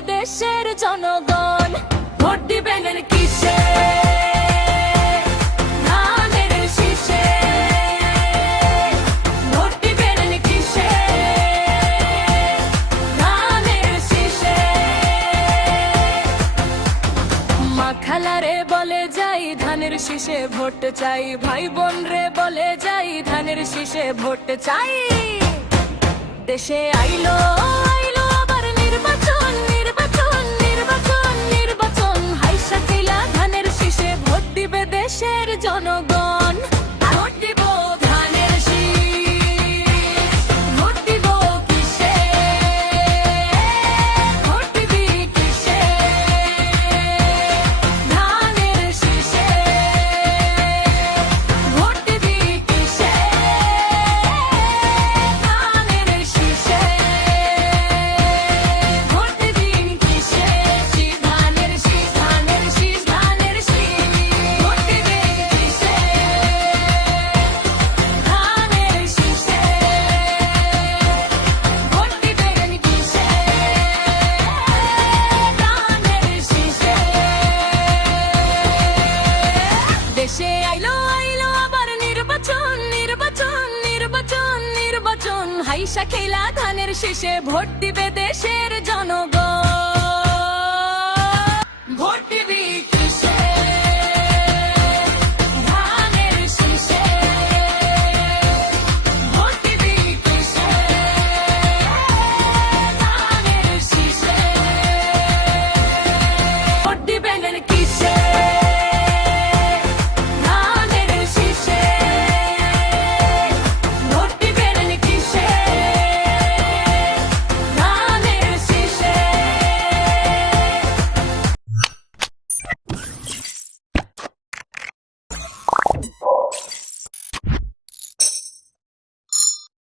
দেশের জনগণ। ভোট দিবেন কিসে? ধানের শীষে। ভোট দিবেন কিসে? ধানের শীষে। মাখালারে বলে যাই, ধানের শীষে ভোট চাই। ভাই বোন রে বলে যাই, ধানের শীষে ভোট চাই। দেশে আইলো দেশের জনগণ। খেলা ধানের শেষে ভোট দিবে দেশের জনগণ।